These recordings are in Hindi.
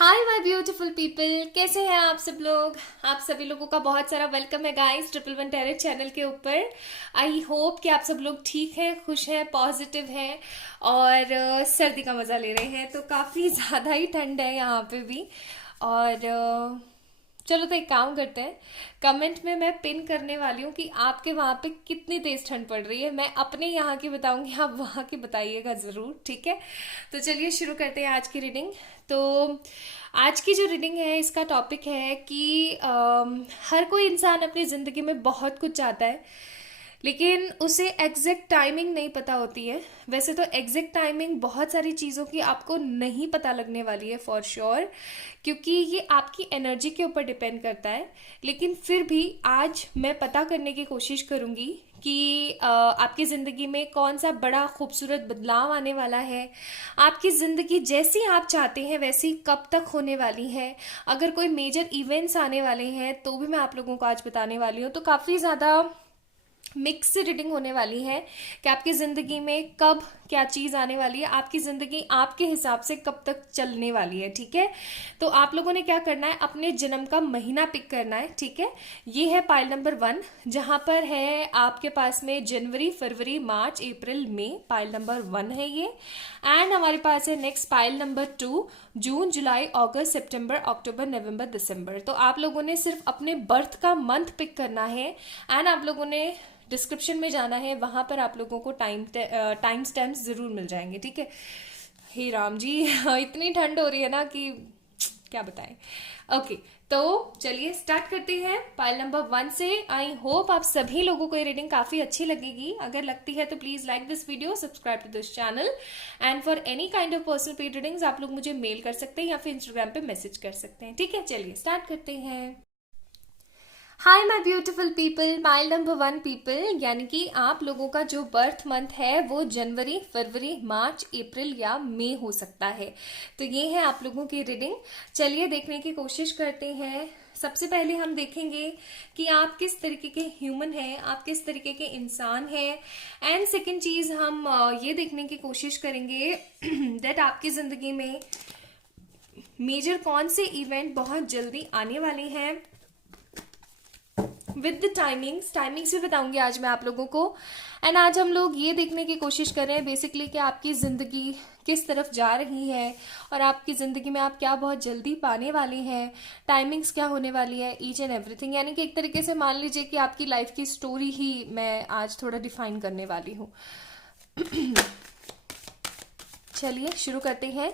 हाय माय ब्यूटीफुल पीपल, कैसे हैं आप सब लोग। आप सभी लोगों का बहुत सारा वेलकम है गाइस ट्रिपल 1 टैरेट चैनल के ऊपर। आई होप कि आप सब लोग ठीक हैं, खुश हैं, पॉजिटिव हैं और सर्दी का मज़ा ले रहे हैं। तो काफ़ी ज़्यादा ही ठंड है यहाँ पे भी। और चलो तो एक काम करते हैं, कमेंट में मैं पिन करने वाली हूँ कि आपके वहाँ पे कितनी तेज ठंड पड़ रही है। मैं अपने यहाँ की बताऊंगी, आप वहाँ की बताइएगा ज़रूर, ठीक है। तो चलिए शुरू करते हैं आज की रीडिंग। तो आज की जो रीडिंग है इसका टॉपिक है कि हर कोई इंसान अपनी ज़िंदगी में बहुत कुछ चाहता है, लेकिन उसे एग्जैक्ट टाइमिंग नहीं पता होती है। वैसे तो एग्जैक्ट टाइमिंग बहुत सारी चीज़ों की आपको नहीं पता लगने वाली है फॉर श्योर, क्योंकि ये आपकी एनर्जी के ऊपर डिपेंड करता है। लेकिन फिर भी आज मैं पता करने की कोशिश करूंगी कि आपकी ज़िंदगी में कौन सा बड़ा खूबसूरत बदलाव आने वाला है। आपकी ज़िंदगी जैसी आप चाहते हैं वैसी कब तक होने वाली है। अगर कोई मेजर इवेंट्स आने वाले हैं तो भी मैं आप लोगों को आज बताने वाली हूँ। तो काफ़ी ज़्यादा मिक्स रीडिंग होने वाली है कि आपकी ज़िंदगी में कब क्या चीज़ आने वाली है, आपकी ज़िंदगी आपके हिसाब से कब तक चलने वाली है, ठीक है। तो आप लोगों ने क्या करना है, अपने जन्म का महीना पिक करना है, ठीक है। ये है पाइल नंबर 1, जहां पर है आपके पास में जनवरी, फरवरी, मार्च, अप्रैल, मई। पाइल नंबर 1 है ये। एंड हमारे पास है नेक्स्ट पाइल नंबर 2, जून, जुलाई, अगस्त, सितंबर, अक्टूबर, नवंबर, दिसंबर। तो आप लोगों ने सिर्फ अपने बर्थ का मंथ पिक करना है एंड आप लोगों ने डिस्क्रिप्शन में जाना है, वहां पर आप लोगों को टाइम स्टैम्प्स जरूर मिल जाएंगे, ठीक है। हे राम जी इतनी ठंड हो रही है ना कि क्या बताएं। ओके, तो चलिए स्टार्ट करते हैं पाइल नंबर 1 से। आई होप आप सभी लोगों को ये रीडिंग काफी अच्छी लगेगी। अगर लगती है तो please like this video, subscribe to this channel and for any kind of personal paid readings आप लोग मुझे मेल कर सकते हैं या फिर इंस्टाग्राम पे मैसेज कर सकते हैं, ठीक है। चलिए स्टार्ट करते हैं। Hi my beautiful people, mile number 1 people, यानी कि आप लोगों का जो बर्थ मंथ है वो जनवरी, फरवरी, मार्च, अप्रैल या मई हो सकता है। तो ये है आप लोगों की रीडिंग। चलिए देखने की कोशिश करते हैं। सबसे पहले हम देखेंगे कि आप किस तरीके के ह्यूमन हैं, आप किस तरीके के इंसान हैं। एंड सेकेंड चीज हम ये देखने की कोशिश करेंगे दैट आपकी जिंदगी में मेजर कौन से इवेंट बहुत जल्दी आने वाले हैं विद द टाइमिंग्स भी बताऊंगी आज मैं आप लोगों को। एंड आज हम लोग ये देखने की कोशिश कर रहे हैं बेसिकली कि आपकी ज़िंदगी किस तरफ जा रही है और आपकी ज़िंदगी में आप क्या बहुत जल्दी पाने वाले हैं, टाइमिंग्स क्या होने वाली है, ईच एंड एवरीथिंग। यानी कि एक तरीके से मान लीजिए कि आपकी लाइफ की स्टोरी ही मैं आज थोड़ा डिफाइन करने वाली हूँ। चलिए शुरू करते हैं।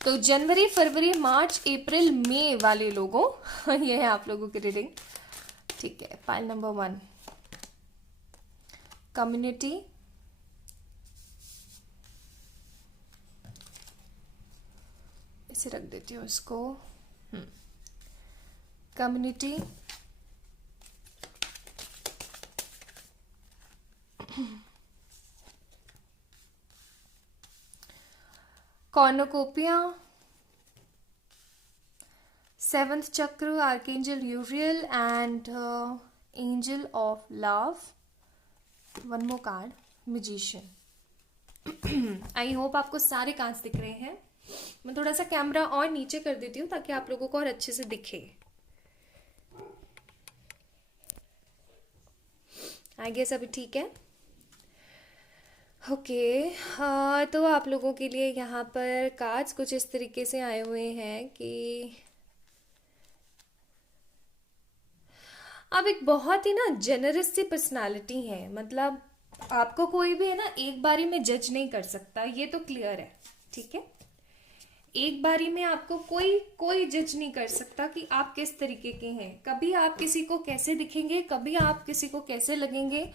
तो जनवरी, फरवरी, मार्च, अप्रैल, मई वाले लोगों ये है आप लोगों की रीडिंग, ठीक है। पाइल नंबर 1, कम्युनिटी, इसे रख देती हूँ इसको। कम्युनिटी, कॉर्नोकोपिया, सेवंथ चक्र, archangel यूरियल and angel of love. One more card, magician. I hope आपको सारे कार्ड्स दिख रहे हैं। मैं थोड़ा सा कैमरा और नीचे कर देती हूँ ताकि आप लोगों को और अच्छे से दिखे। आई गेस अभी ठीक है। ओके, हाँ, तो आप लोगों के लिए यहाँ पर कार्ड्स कुछ इस तरीके से आए हुए हैं कि आप एक बहुत ही ना जेनरस सी पर्सनालिटी है। मतलब आपको कोई भी है ना एक बारी में जज नहीं कर सकता, ये तो क्लियर है, ठीक है। एक बारी में आपको कोई कोई जज नहीं कर सकता कि आप किस तरीके के हैं। कभी आप किसी को कैसे दिखेंगे, कभी आप किसी को कैसे लगेंगे।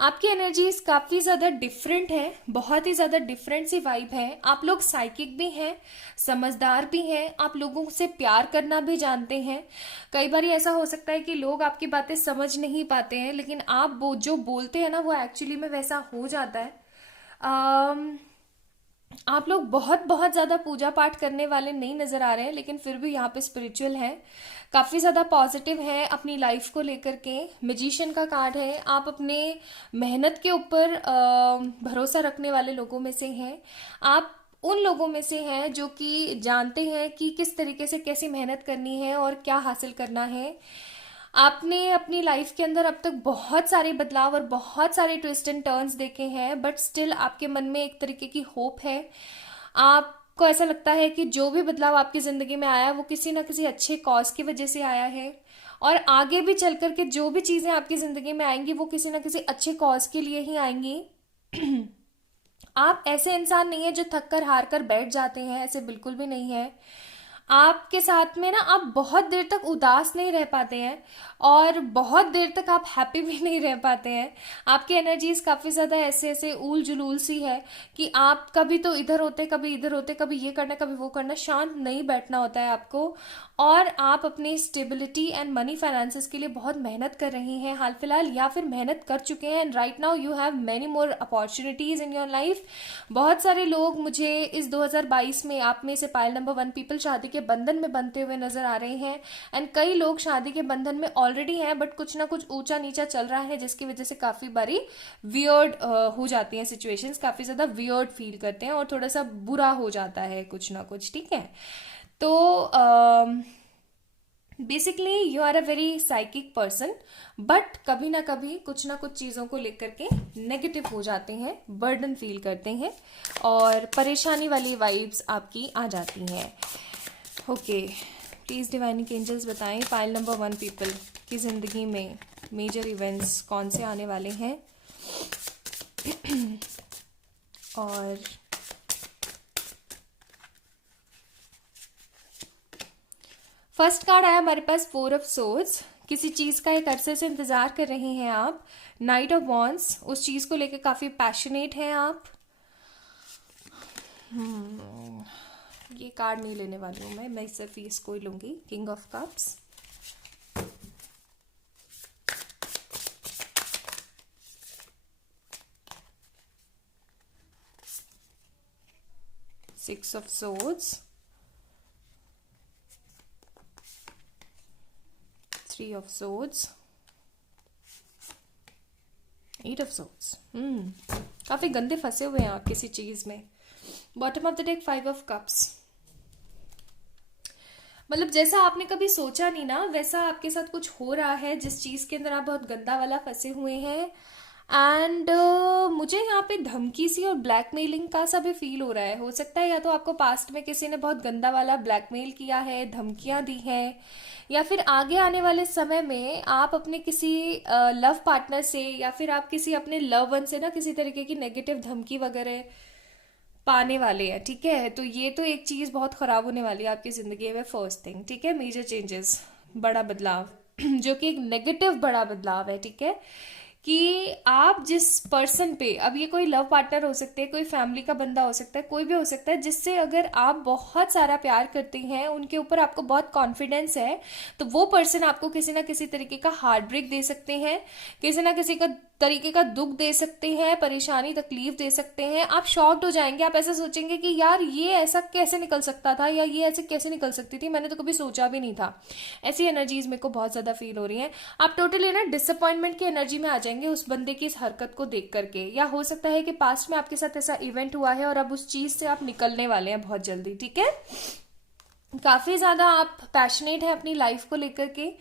आपकी एनर्जीज काफी ज्यादा डिफरेंट है, बहुत ही ज्यादा डिफरेंट सी वाइब है। आप लोग साइकिक भी हैं, समझदार भी हैं, आप लोगों से प्यार करना भी जानते हैं। कई बार ऐसा हो सकता है कि लोग आपकी बातें समझ नहीं पाते हैं, लेकिन आप वो जो बोलते हैं ना वो एक्चुअली में वैसा हो जाता है। आप लोग बहुत बहुत ज्यादा पूजा पाठ करने वाले नहीं नजर आ रहे हैं, लेकिन फिर भी यहाँ पे स्पिरिचुअल हैं, काफी ज्यादा पॉजिटिव हैं अपनी लाइफ को लेकर के। मैजिशियन का कार्ड है, आप अपने मेहनत के ऊपर भरोसा रखने वाले लोगों में से हैं। आप उन लोगों में से हैं जो कि जानते हैं कि किस तरीके से कैसी मेहनत करनी है और क्या हासिल करना है। आपने अपनी लाइफ के अंदर अब तक बहुत सारे बदलाव और बहुत सारे ट्विस्ट एंड टर्न्स देखे हैं, बट स्टिल आपके मन में एक तरीके की होप है। आपको ऐसा लगता है कि जो भी बदलाव आपकी ज़िंदगी में आया वो किसी ना किसी अच्छे कॉज की वजह से आया है, और आगे भी चल करके जो भी चीज़ें आपकी ज़िंदगी में आएंगी वो किसी ना किसी अच्छे कॉज के लिए ही आएंगी। आप ऐसे इंसान नहीं है जो थक कर हार कर बैठ जाते हैं, ऐसे बिल्कुल भी नहीं है। आपके साथ में ना आप बहुत देर तक उदास नहीं रह पाते हैं, और बहुत देर तक आप हैप्पी भी नहीं रह पाते हैं। आपकी एनर्जीज काफ़ी ज़्यादा ऐसे ऐसे ऊल जुलूल सी है कि आप कभी तो इधर होते, कभी इधर होते, कभी ये करना, कभी वो करना, शांत नहीं बैठना होता है आपको। और आप अपनी स्टेबिलिटी एंड मनी फाइनेंसेस के लिए बहुत मेहनत कर रही हैं हाल फिलहाल, या फिर मेहनत कर चुके हैं, and right now you have many more opportunities in your life. बहुत सारे लोग मुझे इस 2022 में, आप में से पायल नंबर 1 पीपल शादी के बंधन में बंधते हुए नजर आ रहे हैं, एंड कई लोग शादी के बंधन में ऑलरेडी हैं, बट कुछ ना कुछ ऊंचा नीचा चल रहा है जिसकी वजह से काफी बारी वियर्ड हो जाती हैं सिचुएशंस, काफी ज्यादा वियर्ड फील करते हैं और थोड़ा सा बुरा हो जाता है कुछ ना कुछ, ठीक है। तो basically you are a very psychic person, but कभी ना कभी कुछ ना कुछ चीज़ों को लेकर के नेगेटिव हो जाते हैं, बर्डन फील करते हैं, और परेशानी वाली वाइब्स आपकी आ जाती हैं। ओके, प्लीज़ डिवाइनिंग एंजल्स बताएं पाइल नंबर 1 पीपल की ज़िंदगी में मेजर इवेंट्स कौन से आने वाले हैं। और फर्स्ट कार्ड आया हमारे पास 4 ऑफ सोर्ड्स। किसी चीज़ का एक अरसे से इंतज़ार कर रहे हैं आप। नाइट ऑफ वॉन्ड्स, उस चीज़ को लेकर काफ़ी पैशनेट हैं आप। ये कार्ड नहीं लेने वाली हूँ मैं सिर्फ इसको ही लूँगी। King of cups, six of swords, 3 of swords, 8 of swords. काफ़ी गंदे फंसे हुए हैं आप किसी चीज़ में। Bottom of the deck 5 of cups. मतलब जैसा आपने कभी सोचा नहीं ना, वैसा आपके साथ कुछ हो रहा है जिस चीज़ के अंदर आप बहुत गंदा वाला फंसे हुए हैं। एंड मुझे यहाँ पे धमकी सी और ब्लैकमेलिंग का सा भी फील हो रहा है। हो सकता है या तो आपको पास्ट में किसी ने बहुत गंदा वाला ब्लैकमेल किया है, धमकियाँ दी हैं, या फिर आगे आने वाले समय में आप अपने किसी लव पार्टनर से या फिर आप किसी अपने लव वन से ना किसी तरीके की नेगेटिव धमकी वगैरह पाने वाले हैं, ठीक है। तो ये तो एक चीज़ बहुत ख़राब होने वाली है आपकी ज़िंदगी में। फर्स्ट थिंग, ठीक है, मेजर चेंजेस, बड़ा बदलाव जो कि एक नेगेटिव बड़ा बदलाव है, ठीक है। कि आप जिस पर्सन पे, अब ये कोई लव पार्टनर हो सकते हैं, कोई फैमिली का बंदा हो सकता है, कोई भी हो सकता है, जिससे अगर आप बहुत सारा प्यार करते हैं, उनके ऊपर आपको बहुत कॉन्फिडेंस है, तो वो पर्सन आपको किसी ना किसी तरीके का हार्ट ब्रेक दे सकते हैं, किसी ना किसी का तरीके का दुख दे सकते हैं, परेशानी तकलीफ दे सकते हैं। आप शॉक्ड हो जाएंगे, आप ऐसा सोचेंगे कि यार ये ऐसा कैसे निकल सकता था, या ये ऐसे कैसे निकल सकती थी, मैंने तो कभी सोचा भी नहीं था। ऐसी एनर्जीज मेरे को बहुत ज़्यादा फील हो रही हैं। आप टोटली ना डिसअपॉइंटमेंट की एनर्जी में आ जाएंगे उस बंदे की इस हरकत को देख करके, या हो सकता है कि पास्ट में आपके साथ ऐसा इवेंट हुआ है और अब उस चीज़ से आप निकलने वाले हैं बहुत जल्दी, ठीक है। काफ़ी ज़्यादा आप पैशनेट हैं अपनी लाइफ को लेकर के।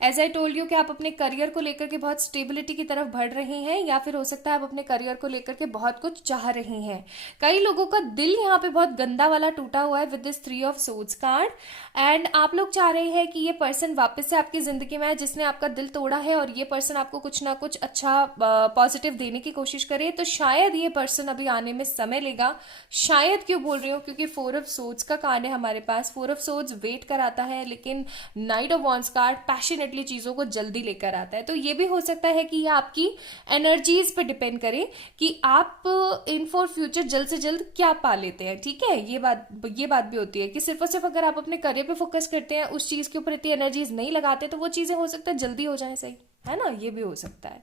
एज आई टोल्ड यू कि आप अपने करियर को लेकर के बहुत स्टेबिलिटी की तरफ बढ़ रहे हैं, या फिर हो सकता है आप अपने करियर को लेकर के बहुत कुछ चाह रहे हैं। कई लोगों का दिल यहाँ पे बहुत गंदा वाला टूटा हुआ है with this 3 of swords card, and आप लोग चाह रहे हैं कि ये पर्सन वापस से आपकी जिंदगी में आए जिसने आपका दिल तोड़ा है, और ये पर्सन आपको कुछ ना कुछ अच्छा पॉजिटिव देने की कोशिश करे। तो शायद ये पर्सन अभी आने में समय लेगा। शायद क्यों बोल रही हूँ, क्योंकि 4 ऑफ सोर्ड्स का कार्ड है हमारे पास। 4 ऑफ सोर्ड्स वेट कराता है, लेकिन night of wands card passionately चीजों को जल्दी लेकर आता है। तो ये भी हो सकता है कि ये आपकी एनर्जीज पे डिपेंड करे कि आप इन फॉर फ्यूचर जल्द से जल्द क्या पा लेते हैं, ठीक है। ये बात भी होती है कि सिर्फ और सिर्फ अगर आप अपने करियर पे फोकस करते हैं, उस चीज के ऊपर इतनी एनर्जीज नहीं लगाते, तो वो चीजें हो सकता है जल्दी हो जाए, सही है ना, ये भी हो सकता है।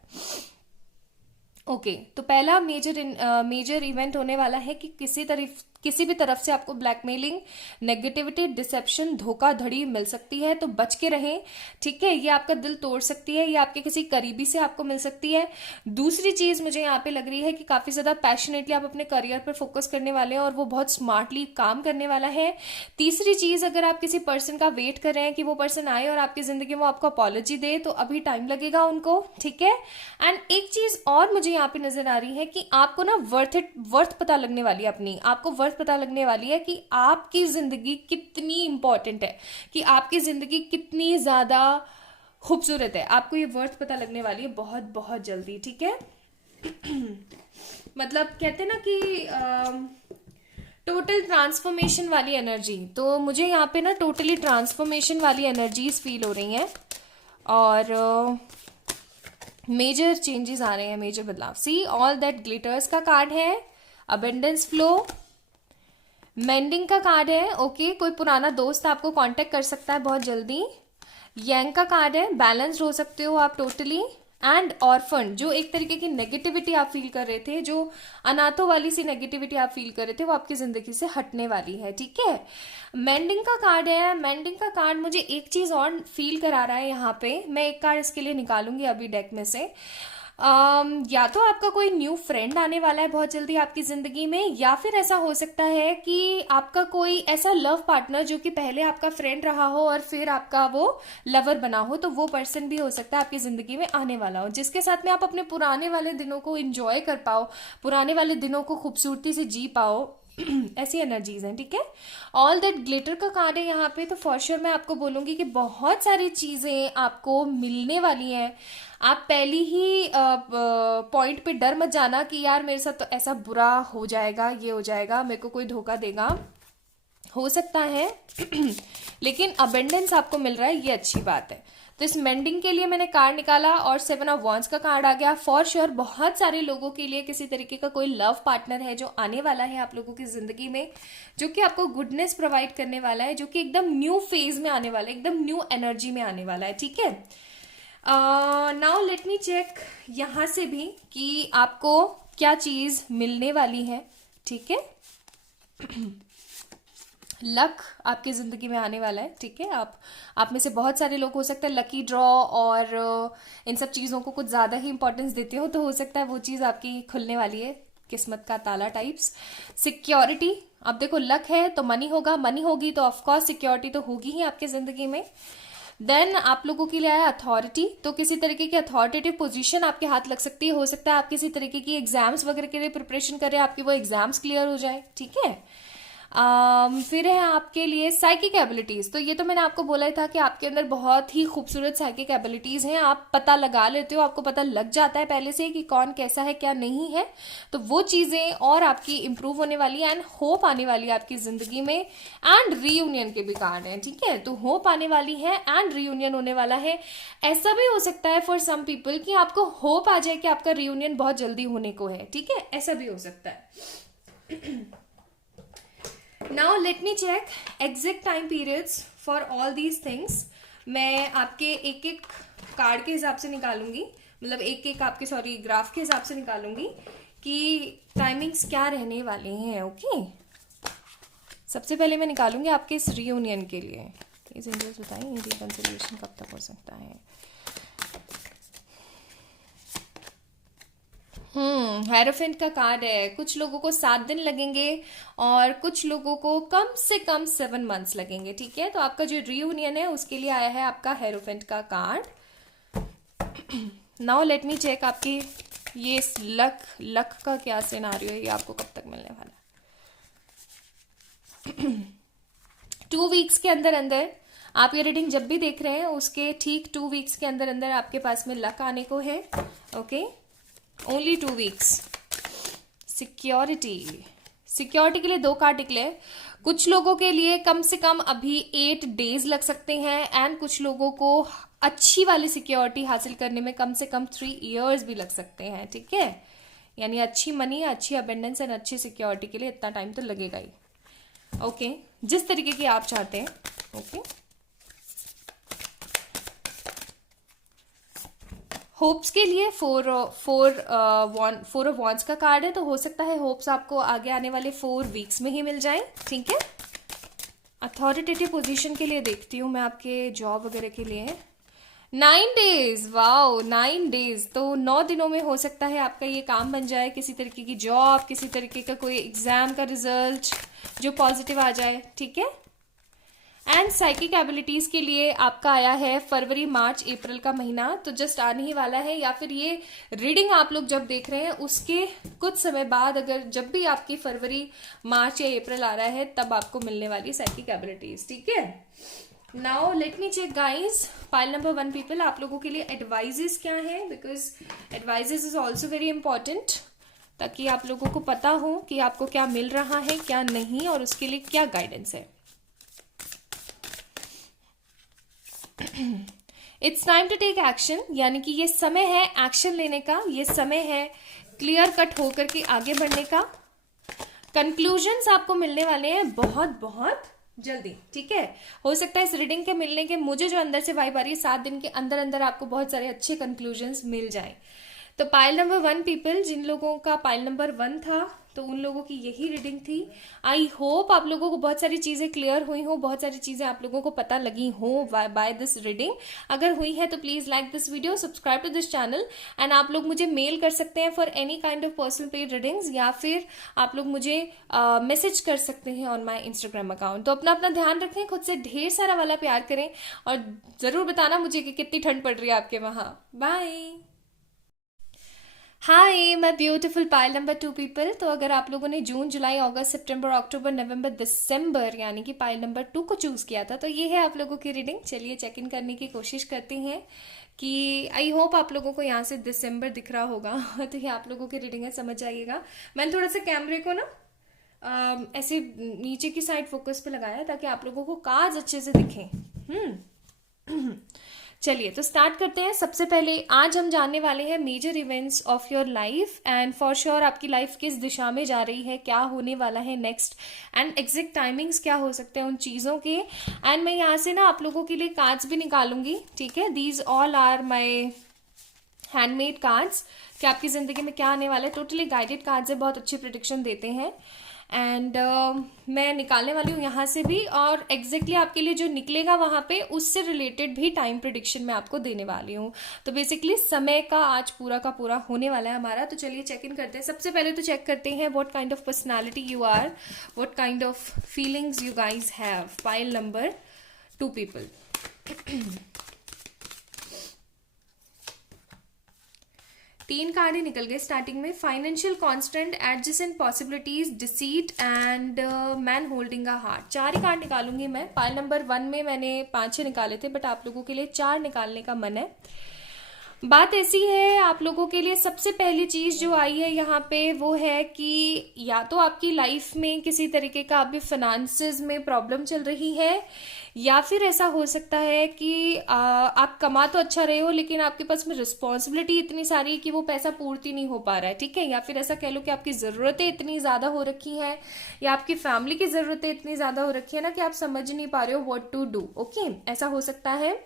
ओके, तो पहला मेजर इवेंट होने वाला है कि किसी भी तरफ से आपको ब्लैकमेलिंग, नेगेटिविटी, डिसेप्शन, धोखाधड़ी मिल सकती है, तो बच के रहें, ठीक है। ये आपका दिल तोड़ सकती है, ये आपके किसी करीबी से आपको मिल सकती है। दूसरी चीज मुझे यहाँ पे लग रही है कि काफी ज्यादा पैशनेटली आप अपने करियर पर फोकस करने वाले हैं और वो बहुत स्मार्टली काम करने वाला है। तीसरी चीज, अगर आप किसी पर्सन का वेट कर रहे हैं कि वो पर्सन आए और आपकी जिंदगी में वो आपको अपॉलॉजी दे, तो अभी टाइम लगेगा उनको, ठीक है। एंड एक चीज और मुझे यहाँ पे नजर आ रही है कि आपको ना वर्थ पता लगने वाली है अपनी, आपको वर्थ पता लगने वाली है कि आपकी जिंदगी कितनी इंपॉर्टेंट है, कि आपकी जिंदगी कितनी ज्यादा खूबसूरत है। आपको ये वर्थ पता लगने वाली है बहुत बहुत जल्दी, ठीक है। मतलब कहते हैं ना कि टोटल ट्रांसफॉर्मेशन वाली एनर्जी, तो मुझे यहाँ पे ना टोटली ट्रांसफॉर्मेशन वाली एनर्जीज फील हो रही हैं और मेजर चेंजेस आ रहे हैं, मेजर बदलाव। सी ऑल दैट ग्लिटर्स का कार्ड है, अबेंडेंस फ्लो, मेंडिंग का कार्ड है, ओके। कोई पुराना दोस्त आपको कांटेक्ट कर सकता है बहुत जल्दी। यंग का कार्ड है, बैलेंस्ड हो सकते हो आप टोटली। एंड ऑर्फन, जो एक तरीके की नेगेटिविटी आप फील कर रहे थे, जो अनाथों वाली सी नेगेटिविटी आप फील कर रहे थे, वो आपकी जिंदगी से हटने वाली है, ठीक है। मेंडिंग का कार्ड है, मेंडिंग का कार्ड मुझे एक चीज और फील करा रहा है यहाँ पे। मैं एक कार्ड इसके लिए निकालूंगी अभी डेक में से। या तो आपका कोई न्यू फ्रेंड आने वाला है बहुत जल्दी आपकी जिंदगी में, या फिर ऐसा हो सकता है कि आपका कोई ऐसा लव पार्टनर जो कि पहले आपका फ्रेंड रहा हो और फिर आपका वो लवर बना हो, तो वो पर्सन भी हो सकता है आपकी जिंदगी में आने वाला हो, जिसके साथ में आप अपने पुराने वाले दिनों को एंजॉय कर पाओ, पुराने वाले दिनों को खूबसूरती से जी पाओ। ऐसी एनर्जीज हैं, ठीक है। ऑल दैट ग्लिटर का कार्ड है यहाँ पे, तो फॉर श्योर मैं आपको बोलूंगी कि बहुत सारी चीजें आपको मिलने वाली हैं। आप पहली ही पॉइंट पे डर मत जाना कि यार मेरे साथ तो ऐसा बुरा हो जाएगा, ये हो जाएगा, मेरे को कोई धोखा देगा, हो सकता है। लेकिन अबेंडेंस आपको मिल रहा है, ये अच्छी बात है। तो इस मेंडिंग के लिए मैंने कार्ड निकाला और 7 ऑफ वॉन्ड्स का कार्ड आ गया। फॉर श्योर बहुत सारे लोगों के लिए किसी तरीके का कोई लव पार्टनर है जो आने वाला है आप लोगों की जिंदगी में, जो कि आपको गुडनेस प्रोवाइड करने वाला है, जो कि एकदम न्यू फेज में आने वाला है, एकदम न्यू एनर्जी में आने वाला है, ठीक है। नाउ लेट मी चेक यहां से भी कि आपको क्या चीज मिलने वाली है, ठीक है। लक आपकी जिंदगी में आने वाला है, ठीक है। आप में से बहुत सारे लोग हो सकते हैं लकी ड्रॉ और इन सब चीज़ों को कुछ ज़्यादा ही इंपॉर्टेंस देते हो, तो हो सकता है वो चीज़ आपकी खुलने वाली है, किस्मत का ताला टाइप्स। सिक्योरिटी, अब देखो लक है तो मनी होगा, मनी होगी तो ऑफकोर्स सिक्योरिटी तो होगी ही आपकी जिंदगी में। देन आप लोगों के लिए आया अथॉरिटी, तो किसी तरीके की अथॉरिटेटिव पोजीशन आपके हाथ लग सकती है। हो सकता है आप किसी तरीके की एग्जाम्स वगैरह के लिए प्रिपरेशन कर रहे हैं, आपकी वो एग्जाम्स क्लियर हो जाए, ठीक है। फिर है आपके लिए साइकिक एबिलिटीज, तो ये तो मैंने आपको बोला ही था कि आपके अंदर बहुत ही खूबसूरत साइकिक एबिलिटीज हैं, आप पता लगा लेते हो, आपको पता लग जाता है पहले से कि कौन कैसा है क्या नहीं है, तो वो चीजें और आपकी इंप्रूव होने वाली है एंड होप आने वाली है आपकी जिंदगी में। एंड रीयूनियन के भी कार्ड है, ठीक है, तो होप आने वाली है एंड रीयूनियन होने वाला है। ऐसा भी हो सकता है फॉर सम पीपल कि आपको होप आ जाए कि आपका रीयूनियन बहुत जल्दी होने को है, ठीक है, ऐसा भी हो सकता है। Now let me check exact time periods for all these things. मैं आपके एक एक कार्ड के हिसाब से निकालूंगी, मतलब एक एक आपके सॉरी ग्राफ के हिसाब से निकालूंगी कि टाइमिंग्स क्या रहने वाले हैं, ओके। सबसे पहले मैं निकालूंगी आपके इस रीयूनियन के लिए। प्लीज एंजल्स बताइए ये रिकंसिलिएशन कब तक हो सकता है। हेरोफेंट का कार्ड है। कुछ लोगों को 7 दिन लगेंगे और कुछ लोगों को कम से कम 7 मंथ्स लगेंगे, ठीक है। तो आपका जो रीयूनियन है उसके लिए आया है आपका हेरोफेंट का card. Now let me check आपकी ये लक का क्या सिनारियो है, ये आपको कब तक मिलने वाला है। 2 वीक्स के अंदर अंदर आप ये रीडिंग जब भी देख रहे हैं उसके ठीक 2 वीक्स के अंदर अंदर आपके पास में लक आने को है, ओके। Only 2 weeks. सिक्योरिटी के लिए 2 कार्ड निकले। कुछ लोगों के लिए कम से कम अभी 8 डेज लग सकते हैं एंड कुछ लोगों को अच्छी वाली सिक्योरिटी हासिल करने में कम से कम 3 इयर्स भी लग सकते हैं, ठीक है। यानी अच्छी मनी, अच्छी अबेंडेंस एंड अच्छी सिक्योरिटी के लिए इतना टाइम तो लगेगा ही, ओके। जिस तरीके की आप चाहते हैं, ओके। होप्स के लिए फोर ऑफ वॉन्ड्स का कार्ड है, तो हो सकता है होप्स आपको आगे आने वाले 4 वीक्स में ही मिल जाए, ठीक है। अथॉरिटेटिव पोजीशन के लिए देखती हूँ मैं आपके जॉब वगैरह के लिए। 9 डेज, वाओ 9 डेज, तो 9 दिनों में हो सकता है आपका ये काम बन जाए, किसी तरीके की जॉब, किसी तरीके का कोई एग्जाम का रिजल्ट जो पॉजिटिव आ जाए, ठीक है। एंड साइकिक एबिलिटीज के लिए आपका आया है फरवरी मार्च अप्रैल का महीना, तो जस्ट आने ही वाला है, या फिर ये रीडिंग आप लोग जब देख रहे हैं उसके कुछ समय बाद, अगर जब भी आपकी फरवरी मार्च या अप्रैल आ रहा है तब आपको मिलने वाली साइकिक एबिलिटीज, ठीक है। Now let me check guys, pile number 1 people, आप लोगों के लिए एडवाइजेस क्या है, because advices is also very important, ताकि आप लोगों को पता हो कि आपको क्या मिल रहा है क्या नहीं, और उसके लिए क्या गाइडेंस है। It's time to take action, यानी कि ये समय है एक्शन लेने का, ये समय है क्लियर कट होकर के आगे बढ़ने का। कंक्लूजन्स आपको मिलने वाले हैं बहुत बहुत जल्दी, ठीक है। हो सकता है इस रीडिंग के मिलने के, मुझे जो अंदर से वाइब आ रही है, 7 दिन के अंदर अंदर आपको बहुत सारे अच्छे कंक्लूजन्स मिल जाएं। तो पाइल नंबर 1 पीपल, जिन लोगों का पाइल नंबर 1 था तो उन लोगों की यही रीडिंग थी। आई होप आप लोगों को बहुत सारी चीजें क्लियर हुई हो, बहुत सारी चीजें आप लोगों को पता लगी हो बाय दिस रीडिंग। अगर हुई है तो please like this video, subscribe to this channel, and आप लोग मुझे मेल कर सकते हैं for any kind of personal paid readings, या फिर आप लोग मुझे मैसेज कर सकते हैं ऑन माई इंस्टाग्राम अकाउंट। तो अपना अपना ध्यान रखें, खुद से ढेर सारा वाला प्यार करें, और जरूर बताना मुझे कि कितनी ठंड पड़ रही है आपके वहां। बाय। हाय मैं ब्यूटीफुल पाइल नंबर 2 पीपल, तो अगर आप लोगों ने जून जुलाई अगस्त सितंबर अक्टूबर नवंबर दिसंबर यानी कि पाइल नंबर 2 को चूज किया था, तो ये है आप लोगों की रीडिंग। चलिए चेक इन करने की कोशिश करते हैं कि आई होप आप लोगों को यहाँ से दिसंबर दिख रहा होगा तो ये आप लोगों की रीडिंग है, समझ जाइएगा। मैंने थोड़ा सा कैमरे को ना ऐसे नीचे की साइड फोकस पे लगाया ताकि आप लोगों को कार्ड्स अच्छे से दिखें। चलिए तो स्टार्ट करते हैं। सबसे पहले आज हम जानने वाले हैं major events of your life, and for sure आपकी लाइफ किस दिशा में जा रही है, क्या होने वाला है नेक्स्ट, एंड एग्जैक्ट टाइमिंग्स क्या हो सकते हैं उन चीज़ों के। एंड मैं यहाँ से ना आप लोगों के लिए कार्ड्स भी निकालूंगी, ठीक है। These all are my handmade cards, कि आपकी ज़िंदगी में क्या आने वाला है। टोटली गाइडेड कार्ड्स है, बहुत अच्छी प्रेडिक्शन देते हैं। एंड मैं निकालने वाली हूँ यहाँ से भी, और एग्जैक्टली आपके लिए जो निकलेगा वहाँ पे उससे रिलेटेड भी टाइम प्रिडिक्शन मैं आपको देने वाली हूँ। तो बेसिकली समय का आज पूरा का पूरा होने वाला है हमारा। तो चलिए चेक इन करते हैं। सबसे पहले तो चेक करते हैं what kind of personality you are, what kind of feelings you guys have. Pile number 2 people. 3 card ही निकल गए स्टार्टिंग में। Financial constant, adjacent possibilities, deceit and man holding a heart. 4 ही कार्ड निकालूंगी मैं। पाइल नंबर 1 में मैंने 5-6 निकाले थे, बट आप लोगों के लिए 4 निकालने का मन है। बात ऐसी है आप लोगों के लिए, सबसे पहली चीज जो आई है यहाँ पे वो है कि या तो आपकी लाइफ में किसी तरीके का अभी फाइनेंसेस में प्रॉब्लम चल रही है, या फिर ऐसा हो सकता है कि आप कमा तो अच्छा रहे हो लेकिन आपके पास में रिस्पॉन्सिबिलिटी इतनी सारी है कि वो पैसा पूर्ति नहीं हो पा रहा है, ठीक है। या फिर ऐसा कह लो कि आपकी ज़रूरतें इतनी ज़्यादा हो रखी हैं, या आपकी फैमिली की ज़रूरतें इतनी ज़्यादा हो रखी है ना कि आप समझ नहीं पा रहे हो व्हाट टू डू। ओके, ऐसा हो सकता है।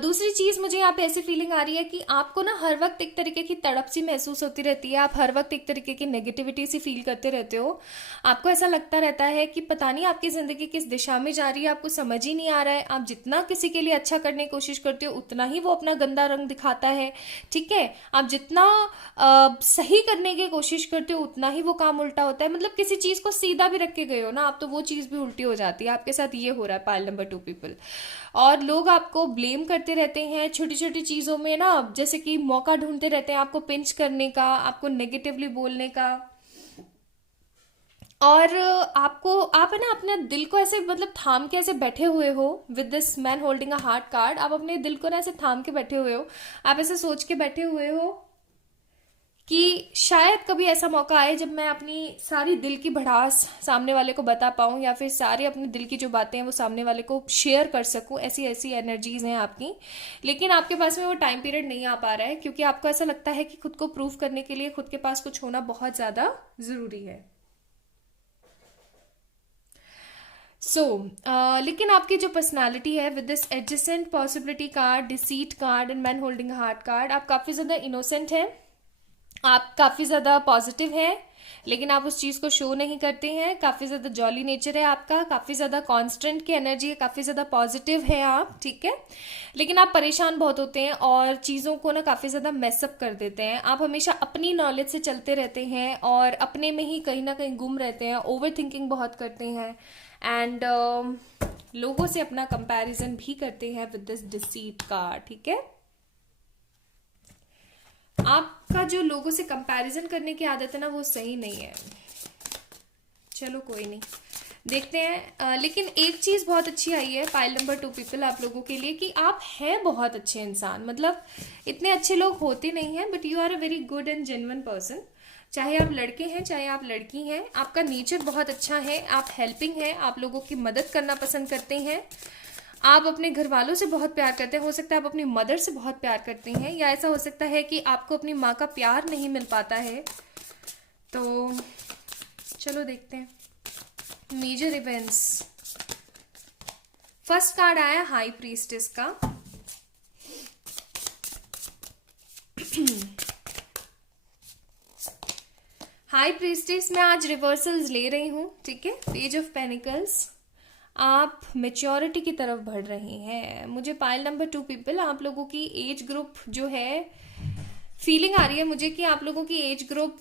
दूसरी चीज मुझे यहाँ पे ऐसी फीलिंग आ रही है कि आपको ना हर वक्त एक तरीके की तड़प सी महसूस होती रहती है, आप हर वक्त एक तरीके की नेगेटिविटी सी फील करते रहते हो। आपको ऐसा लगता रहता है कि पता नहीं आपकी जिंदगी किस दिशा में जा रही है, आपको समझ ही नहीं आ रहा है। आप जितना किसी के लिए अच्छा करने की कोशिश करते हो उतना ही वो अपना गंदा रंग दिखाता है, ठीक है। आप जितना सही करने की कोशिश करते हो उतना ही वो काम उल्टा होता है। मतलब किसी चीज को सीधा भी रख के गए हो ना आप, तो वो चीज भी उल्टी हो जाती है। आपके साथ ये हो रहा है पाइल नंबर 2 पीपल। और लोग आपको ब्लेम करते रहते हैं छोटी छोटी चीज़ों में ना, जैसे कि मौका ढूंढते रहते हैं आपको पिंच करने का, आपको नेगेटिवली बोलने का। और आप है ना अपने दिल को ऐसे मतलब थाम के ऐसे बैठे हुए हो with this man holding a heart card. आप अपने दिल को ना ऐसे थाम के बैठे हुए हो, आप ऐसे सोच के बैठे हुए हो कि शायद कभी ऐसा मौका आए जब मैं अपनी सारी दिल की भड़ास सामने वाले को बता पाऊँ, या फिर सारी अपने दिल की जो बातें हैं वो सामने वाले को शेयर कर सकूँ। ऐसी ऐसी एनर्जीज हैं आपकी, लेकिन आपके पास में वो टाइम पीरियड नहीं आ पा रहा है, क्योंकि आपको ऐसा लगता है कि खुद को प्रूव करने के लिए खुद के पास कुछ होना बहुत ज़्यादा ज़रूरी है। सो लेकिन आपकी जो पर्सनालिटी है with this adjacent possibility card, deceit card and man holding heart card, आप काफ़ी ज़्यादा इनोसेंट हैं, आप काफ़ी ज़्यादा पॉजिटिव हैं, लेकिन आप उस चीज़ को शो नहीं करते हैं। काफ़ी ज़्यादा जॉली नेचर है आपका, काफ़ी ज़्यादा कांस्टेंट की एनर्जी है, काफ़ी ज़्यादा पॉजिटिव है आप, ठीक है। लेकिन आप परेशान बहुत होते हैं और चीज़ों को ना काफ़ी ज़्यादा मैसअप कर देते हैं। आप हमेशा अपनी नॉलेज से चलते रहते हैं और अपने में ही कहीं ना कहीं गुम रहते हैं, ओवर थिंकिंग बहुत करते हैं एंड लोगों से अपना कंपैरिजन भी करते हैं विद दिस डिसीट का, ठीक है। आपका जो लोगों से कंपैरिजन करने की आदत है ना, वो सही नहीं है। चलो कोई नहीं, देखते हैं। लेकिन एक चीज़ बहुत अच्छी आई है पाइल नंबर 2 पीपल आप लोगों के लिए, कि आप हैं बहुत अच्छे इंसान। मतलब इतने अच्छे लोग होते नहीं हैं, but you are a very good and genuine person. चाहे आप लड़के हैं चाहे आप लड़की हैं, आपका नेचर बहुत अच्छा है, आप हेल्पिंग हैं, आप लोगों की मदद करना पसंद करते हैं, आप अपने घर वालों से बहुत प्यार करते हैं। हो सकता है आप अपनी मदर से बहुत प्यार करते हैं, या ऐसा हो सकता है कि आपको अपनी माँ का प्यार नहीं मिल पाता है। तो चलो देखते हैं मेजर इवेंट्स। फर्स्ट कार्ड आया हाई प्रीस्टेस का। हाई प्रीस्टेस में आज रिवर्सल्स ले रही हूं, ठीक है। पेज ऑफ पेनिकल्स, आप मेच्योरिटी की तरफ बढ़ रहे हैं। मुझे पाइल नंबर 2 पीपल आप लोगों की एज ग्रुप जो है, फीलिंग आ रही है मुझे कि आप लोगों की एज ग्रुप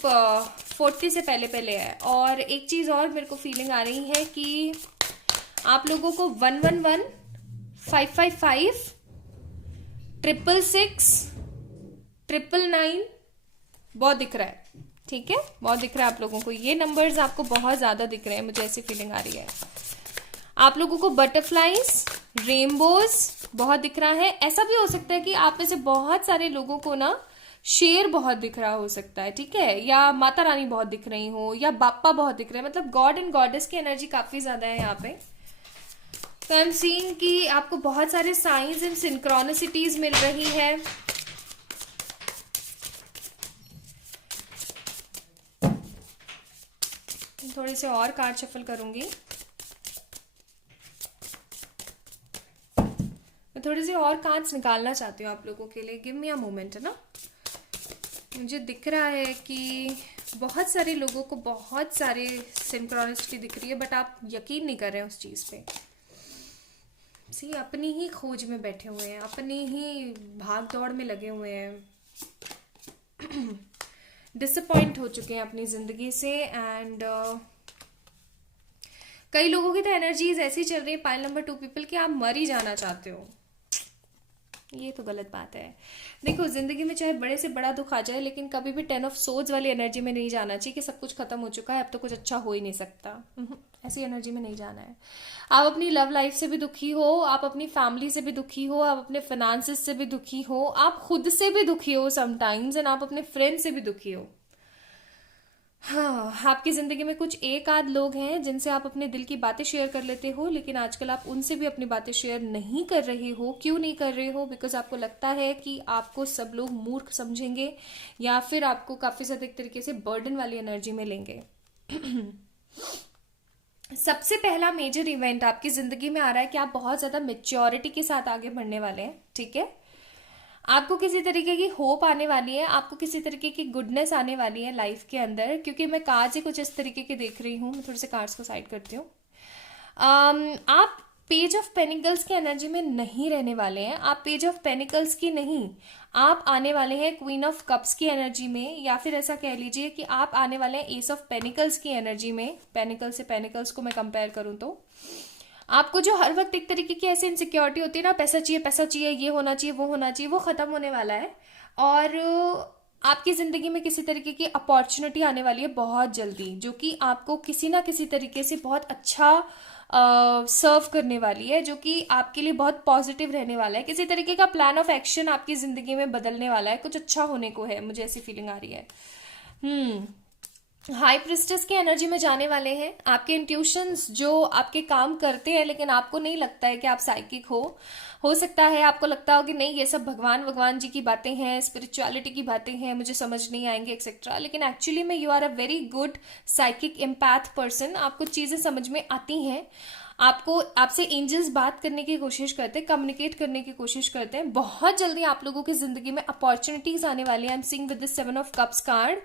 40 से पहले पहले है। और एक चीज और मेरे को फीलिंग आ रही है कि आप लोगों को 111, 555, 666, 999 बहुत दिख रहा है, ठीक है। बहुत दिख रहा है आप लोगों को, ये नंबर्स आपको बहुत ज्यादा दिख रहे हैं, मुझे ऐसी फीलिंग आ रही है। आप लोगों को बटरफ्लाईज, रेनबोज बहुत दिख रहा है। ऐसा भी हो सकता है कि आप में से बहुत सारे लोगों को ना शेर बहुत दिख रहा हो सकता है, ठीक है, या माता रानी बहुत दिख रही हो, या बाप्पा बहुत दिख रहे हैं। मतलब गॉड एंड गॉडेस की एनर्जी काफी ज्यादा है यहाँ पे। तो आई एम सीइंग कि आपको बहुत सारे साइंस एंड सिंक्रोनिसिटीज मिल रही है। थोड़े से और कार्ड शफल करूंगी, मैं थोड़ी सी और कार्ड्स निकालना चाहती हूँ आप लोगों के लिए। गिव मी अ मोमेंट, है ना। मुझे दिख रहा है कि बहुत सारे लोगों को बहुत सारे सिंक्रोनिसिटी दिख रही है, बट आप यकीन नहीं कर रहे हैं उस चीज़ पे। सी अपनी ही खोज में बैठे हुए हैं, अपनी ही भाग दौड़ में लगे हुए हैं, डिसअपॉइंट हो चुके हैं अपनी ज़िंदगी से। एंड कई लोगों की तो एनर्जीज ऐसी चल रही है पाइल नंबर 2 पीपल कि आप मर ही जाना चाहते हो। ये तो गलत बात है। देखो जिंदगी में चाहे बड़े से बड़ा दुख आ जाए, लेकिन कभी भी 10 ऑफ सोर्ड्स वाली एनर्जी में नहीं जाना चाहिए कि सब कुछ खत्म हो चुका है, अब तो कुछ अच्छा हो ही नहीं सकता। ऐसी एनर्जी में नहीं जाना है। आप अपनी लव लाइफ से भी दुखी हो, आप अपनी फैमिली से भी दुखी हो, आप अपने फाइनेंसेस से भी दुखी हो, आप खुद से भी दुखी हो समटाइम्स, एंड आप अपने फ्रेंड से भी दुखी हो। हाँ, आपकी जिंदगी में कुछ एक आध लोग हैं जिनसे आप अपने दिल की बातें शेयर कर लेते हो, लेकिन आजकल आप उनसे भी अपनी बातें शेयर नहीं कर रहे हो। क्यों नहीं कर रहे हो? बिकॉज आपको लगता है कि आपको सब लोग मूर्ख समझेंगे, या फिर आपको काफी ज्यादा एक तरीके से बर्डन वाली एनर्जी में लेंगे। सबसे पहला मेजर इवेंट आपकी जिंदगी में आ रहा है कि आप बहुत ज्यादा मेच्योरिटी के साथ आगे बढ़ने वाले हैं, ठीक है। आपको किसी तरीके की होप आने वाली है, आपको किसी तरीके की गुडनेस आने वाली है लाइफ के अंदर, क्योंकि मैं कार्ड्स ही कुछ इस तरीके के देख रही हूँ। मैं थोड़े से कार्ड्स को साइड करती हूँ। आप पेज ऑफ पेनिकल्स की एनर्जी में नहीं रहने वाले हैं, आप पेज ऑफ पेनिकल्स की नहीं, आप आने वाले हैं क्वीन ऑफ कप्स की एनर्जी में, या फिर ऐसा कह लीजिए कि आप आने वाले हैं एस ऑफ पेनिकल्स की एनर्जी में। पेनिकल से पेनिकल्स को मैं कंपेयर करूँ तो आपको जो हर वक्त एक तरीके की ऐसी इनसिक्योरिटी होती है ना, पैसा चाहिए, ये होना चाहिए, वो होना चाहिए, वो खत्म होने वाला है। और आपकी जिंदगी में किसी तरीके की अपॉर्चुनिटी आने वाली है बहुत जल्दी, जो कि आपको किसी ना किसी तरीके से बहुत अच्छा सर्व करने वाली है, जो कि आपके लिए बहुत पॉजिटिव रहने वाला है। किसी तरीके का प्लान ऑफ एक्शन आपकी जिंदगी में बदलने वाला है, कुछ अच्छा होने को है, मुझे ऐसी फीलिंग आ रही है। हाई प्रिस्टेस की एनर्जी में जाने वाले हैं। आपके इंट्यूशंस जो आपके काम करते हैं, लेकिन आपको नहीं लगता है कि आप साइकिक हो सकता है आपको लगता हो कि नहीं ये सब भगवान जी की बातें हैं, स्पिरिचुअलिटी की बातें हैं, मुझे समझ नहीं आएंगे एक्सेट्रा। लेकिन एक्चुअली में you are a very good psychic empath person, आपको चीजें समझ में आती हैं। आपको आपसे एंजल्स बात करने की कोशिश करते हैं, कम्युनिकेट करने की कोशिश करते हैं। बहुत जल्दी आप लोगों की जिंदगी में अपॉर्चुनिटीज आने वाली है। I am seeing with this 7 of cups card,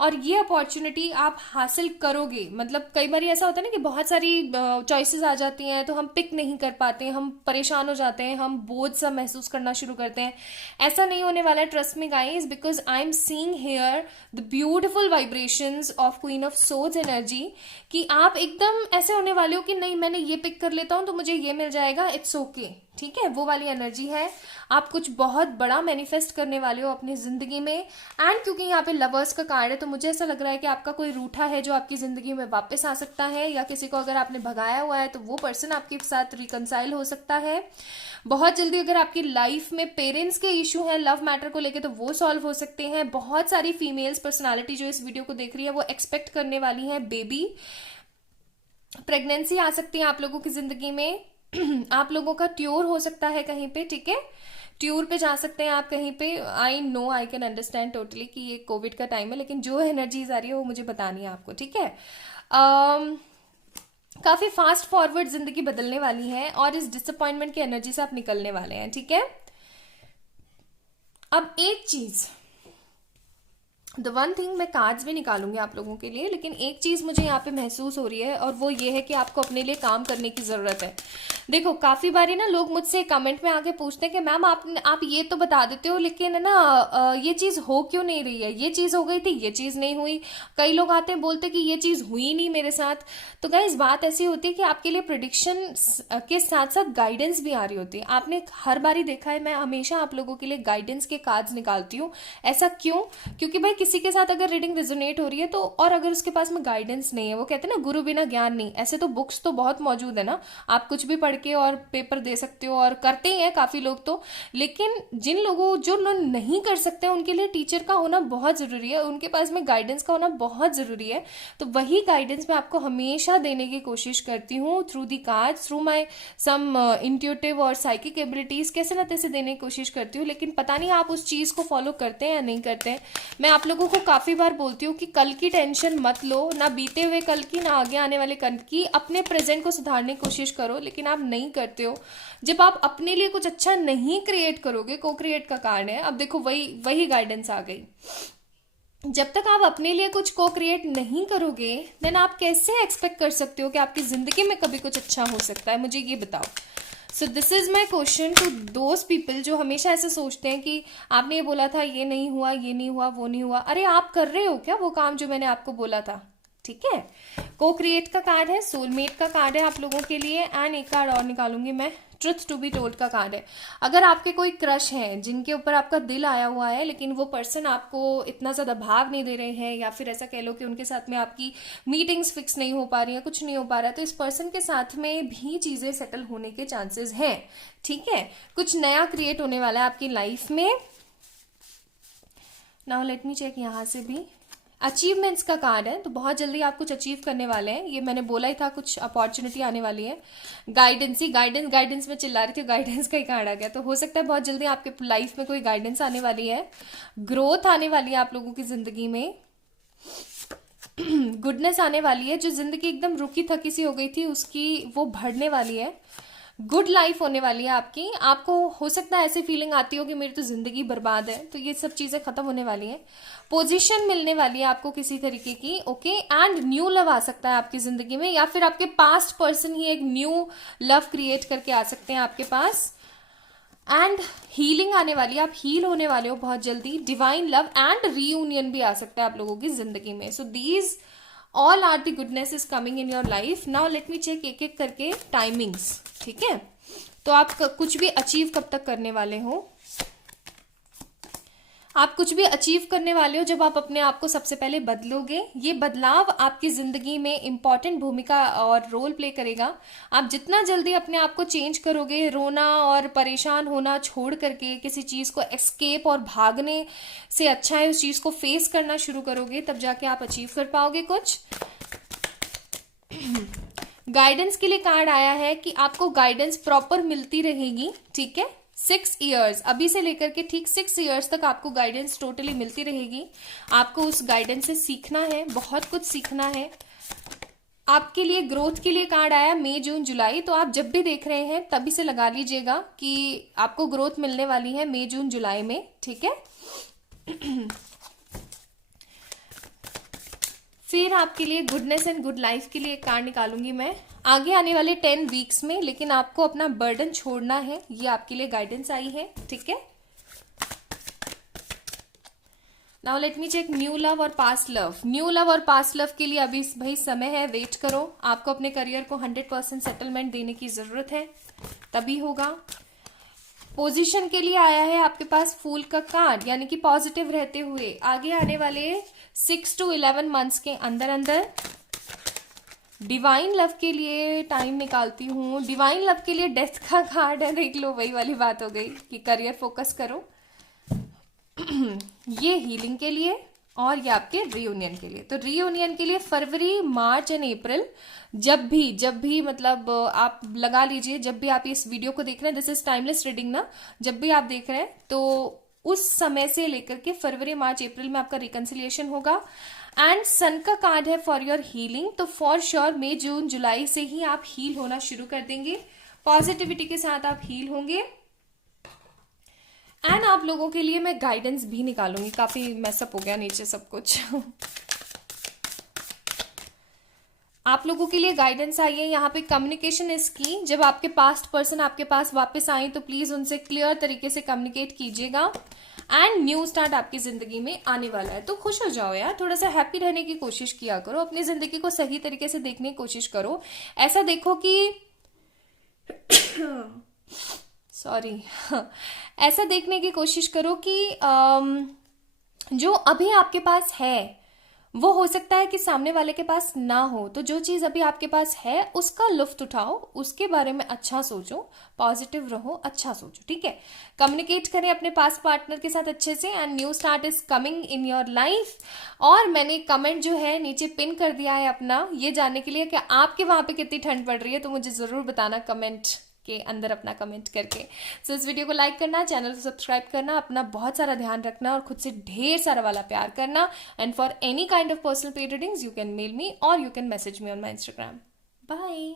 और ये अपॉर्चुनिटी आप हासिल करोगे। मतलब कई बार ऐसा होता है ना कि बहुत सारी चॉइसेस आ जाती हैं तो हम पिक नहीं कर पाते हैं, हम परेशान हो जाते हैं, हम बोझ सा महसूस करना शुरू करते हैं। ऐसा नहीं होने वाला है, trust me guys, because I am seeing here the beautiful vibrations of queen of swords energy, कि आप एकदम ऐसे होने वाले हो कि नहीं मैंने ये पिक कर लेता हूं तो मुझे ये मिल जाएगा, इट्स ओके, ठीक है, वो वाली एनर्जी है। आप कुछ बहुत बड़ा मैनिफेस्ट करने वाले हो अपनी जिंदगी में। एंड क्योंकि यहाँ पे लवर्स का कार्ड है तो मुझे ऐसा लग रहा है कि आपका कोई रूठा है जो आपकी जिंदगी में वापस आ सकता है, या किसी को अगर आपने भगाया हुआ है तो वो पर्सन आपके साथ रिकनसाइल हो सकता है बहुत जल्दी। अगर आपकी लाइफ में पेरेंट्स के इशू हैं लव मैटर को लेके तो वो सॉल्व हो सकते हैं। बहुत सारी फीमेल्स पर्सनालिटी जो इस वीडियो को देख रही है वो एक्सपेक्ट करने वाली है बेबी, प्रेगनेंसी आ सकती है आप लोगों की जिंदगी में। आप लोगों का ट्यूर हो सकता है कहीं पे, ठीक है, ट्यूर पे जा सकते हैं आप कहीं पे। I know, I can understand totally कि ये कोविड का टाइम है, लेकिन जो एनर्जीज आ रही है वो मुझे बतानी है आपको, ठीक है। काफी फास्ट फॉरवर्ड जिंदगी बदलने वाली है और इस डिसअपॉइंटमेंट की एनर्जी से आप निकलने वाले हैं, ठीक है। अब एक चीज, द वन थिंग, मैं कार्ड्स भी निकालूंगी आप लोगों के लिए, लेकिन एक चीज मुझे यहाँ पे महसूस हो रही है और वो ये है कि आपको अपने लिए काम करने की जरूरत है। देखो काफी बारी ना लोग मुझसे कमेंट में आके पूछते हैं कि मैम आप ये तो बता देते हो लेकिन है ना ये चीज हो क्यों नहीं रही है, ये चीज हो गई थी ये चीज नहीं हुई। कई लोग आते हैं बोलते कि ये चीज हुई नहीं मेरे साथ। तो गाइस बात ऐसी होती है कि आपके लिए प्रेडिक्शन के साथ साथ गाइडेंस भी आ रही होती है। आपने हर बारी देखा है मैं हमेशा आप लोगों के लिए गाइडेंस के कार्ड्स निकालती हूँ। ऐसा क्यों? क्योंकि भाई किसी के साथ अगर रीडिंग रेजोनेट हो रही है तो, और अगर उसके पास में गाइडेंस नहीं है, वो कहते हैं ना गुरु बिना ज्ञान नहीं, ऐसे तो बुक्स तो बहुत मौजूद है ना, आप कुछ भी पढ़ के और पेपर दे सकते हो और करते ही हैं काफी लोग तो। लेकिन जिन लोगों जो लोग नहीं कर सकते उनके लिए टीचर का होना बहुत जरूरी है, उनके पास में गाइडेंस का होना बहुत जरूरी है। तो वही गाइडेंस मैं आपको हमेशा देने की कोशिश करती हूँ through the cards, through my some intuitive और साइकिक एबिलिटीज, कैसे ना तैसे देने की कोशिश करती हूँ। लेकिन पता नहीं आप उस चीज को फॉलो करते हैं या नहीं करते हैं। मैं आप लोगों को काफी बार बोलती हूँ कि कल की टेंशन मत लो, ना बीते हुए कल की ना आगे आने वाले कल की, अपने प्रेजेंट को सुधारने की कोशिश करो, लेकिन आप नहीं करते हो। जब आप अपने लिए कुछ अच्छा नहीं क्रिएट करोगे, को क्रिएट का कारण है, अब देखो वही गाइडेंस आ गई। जब तक आप अपने लिए कुछ को क्रिएट नहीं करोगे देन आप कैसे एक्सपेक्ट कर सकते हो कि आपकी जिंदगी में कभी कुछ अच्छा हो सकता है? मुझे ये बताओ। So this is my question to those people जो हमेशा ऐसे सोचते हैं कि आपने ये बोला था, ये नहीं हुआ, ये नहीं हुआ, वो नहीं हुआ। अरे आप कर रहे हो क्या वो काम जो मैंने आपको बोला था? ठीक है, को क्रिएट का कार्ड है, सोलमेट का कार्ड है आप लोगों के लिए। एंड एक कार्ड और निकालूंगी मैं, ट्रुथ टू बी टोल्ड का कार्ड है। अगर आपके कोई क्रश है जिनके ऊपर आपका दिल आया हुआ है लेकिन वो पर्सन आपको इतना ज्यादा भाव नहीं दे रहे हैं, या फिर ऐसा कह लो कि उनके साथ में आपकी मीटिंग्स फिक्स नहीं हो पा रही है, कुछ नहीं हो पा रहा है, तो इस पर्सन के साथ में भी चीजें सेटल होने के चांसेस हैं, ठीक है। कुछ नया क्रिएट होने वाला है आपकी लाइफ में। नाउ लेट मी चेक यहां से भी। अचीवमेंट्स का कार्ड है, तो बहुत जल्दी आप कुछ अचीव करने वाले हैं, ये मैंने बोला ही था, कुछ अपॉर्चुनिटी आने वाली है। गाइडेंस ही गाइडेंस में चिल्ला रही थी, गाइडेंस का ही कार्ड आ गया, तो हो सकता है बहुत जल्दी आपके लाइफ में कोई गाइडेंस आने वाली है, ग्रोथ आने वाली है आप लोगों की जिंदगी में, गुडनेस आने वाली है। जो जिंदगी एकदम रुकी थकी सी हो गई थी उसकी वो बढ़ने वाली है, गुड लाइफ होने वाली है आपकी। आपको हो सकता है ऐसी फीलिंग आती हो कि मेरी तो जिंदगी बर्बाद है, तो ये सब चीजें खत्म होने वाली हैं। पोजीशन मिलने वाली है आपको किसी तरीके की, ओके। एंड न्यू लव आ सकता है आपकी जिंदगी में, या फिर आपके पास्ट पर्सन ही एक न्यू लव क्रिएट करके आ सकते हैं आपके पास। एंड हीलिंग आने वाली है, आप हील होने वाले हो बहुत जल्दी। डिवाइन लव एंड रीयूनियन भी आ सकता है आप लोगों की जिंदगी में। So these all are the goodness is coming in your life. Now let me check एक एक करके टाइमिंग्स, ठीक है। तो आप कुछ भी अचीव कब तक करने वाले हो? आप कुछ भी अचीव करने वाले हो जब आप अपने आप को सबसे पहले बदलोगे। ये बदलाव आपकी जिंदगी में इंपॉर्टेंट भूमिका और रोल प्ले करेगा। आप जितना जल्दी अपने आप को चेंज करोगे, रोना और परेशान होना छोड़ करके किसी चीज को एस्केप और भागने से अच्छा है उस चीज को फेस करना शुरू करोगे, तब जाके आप अचीव कर पाओगे कुछ। गाइडेंस के लिए कार्ड आया है कि आपको गाइडेंस प्रॉपर मिलती रहेगी, ठीक है। 6 ईयर्स, अभी से लेकर के ठीक 6 ईयर्स तक आपको गाइडेंस टोटली मिलती रहेगी। आपको उस गाइडेंस से सीखना है, बहुत कुछ सीखना है। आपके लिए ग्रोथ के लिए कार्ड आया मई जून जुलाई, तो आप जब भी देख रहे हैं तभी से लगा लीजिएगा कि आपको ग्रोथ मिलने वाली है मई जून जुलाई में, ठीक है। फिर आपके लिए गुडनेस एंड गुड लाइफ के लिए एक कार्ड निकालूंगी मैं आगे आने वाले 10 वीक्स में, लेकिन आपको अपना बर्डन छोड़ना है, ये आपके लिए गाइडेंस आई है, ठीक है। Now let me check new love और पास्ट लव। न्यू लव और पास्ट लव के लिए अभी भाई समय है, वेट करो। आपको अपने करियर को 100% सेटलमेंट देने की जरूरत है, तभी होगा। पोजीशन के लिए आया है आपके पास फूल का कार्ड, यानी कि पॉजिटिव रहते हुए आगे आने वाले 6 to 11 मंथ्स के अंदर अंदर डिवाइन लव के लिए टाइम निकालती हूँ। डिवाइन लव के लिए डेथ का कार्ड है, देख लो वही वाली बात हो गई कि करियर फोकस करो। ये हीलिंग के लिए और ये आपके रीयूनियन के लिए। तो रीयूनियन के लिए फरवरी मार्च एंड अप्रैल, जब भी मतलब आप लगा लीजिए, जब भी आप इस वीडियो को देख रहे हैं, दिस इज टाइमलेस रीडिंग ना, जब भी आप देख रहे हैं तो उस समय से लेकर के फरवरी मार्च अप्रैल में आपका रिकंसिलिएशन होगा। एंड सन का कार्ड है फॉर योर हीलिंग, तो फॉर श्योर मई जून जुलाई से ही आप हील होना शुरू कर देंगे, पॉजिटिविटी के साथ आप हील होंगे। एंड आप लोगों के लिए मैं गाइडेंस भी निकालूंगी, काफी मैसअप हो गया नीचे सब कुछ। आप लोगों के लिए गाइडेंस आई है यहाँ पे, कम्युनिकेशन इज की। जब आपके पास्ट पर्सन आपके पास वापस आए तो प्लीज उनसे क्लियर तरीके से कम्युनिकेट कीजिएगा। एंड न्यू स्टार्ट आपकी जिंदगी में आने वाला है, तो खुश हो जाओ यार, थोड़ा सा हैप्पी रहने की कोशिश किया करो, अपनी जिंदगी को सही तरीके से देखने की कोशिश करो। ऐसा देखो कि सॉरी ऐसा देखने की कोशिश करो कि जो अभी आपके पास है वो हो सकता है कि सामने वाले के पास ना हो, तो जो चीज अभी आपके पास है उसका लुफ्त उठाओ, उसके बारे में अच्छा सोचो, पॉजिटिव रहो, अच्छा सोचो, ठीक है। कम्युनिकेट करें अपने पास पार्टनर के साथ अच्छे से। And new start is coming in your life. और मैंने कमेंट जो है नीचे पिन कर दिया है अपना, ये जानने के लिए कि आपके वहां पे कितनी ठंड पड़ रही है, तो मुझे जरूर बताना कमेंट के अंदर अपना कमेंट करके। सो इस वीडियो को लाइक करना, चैनल को सब्सक्राइब करना, अपना बहुत सारा ध्यान रखना और खुद से ढेर सारा वाला प्यार करना। And for any kind of personal paid readings you can mail me or you can message me on my Instagram. Bye.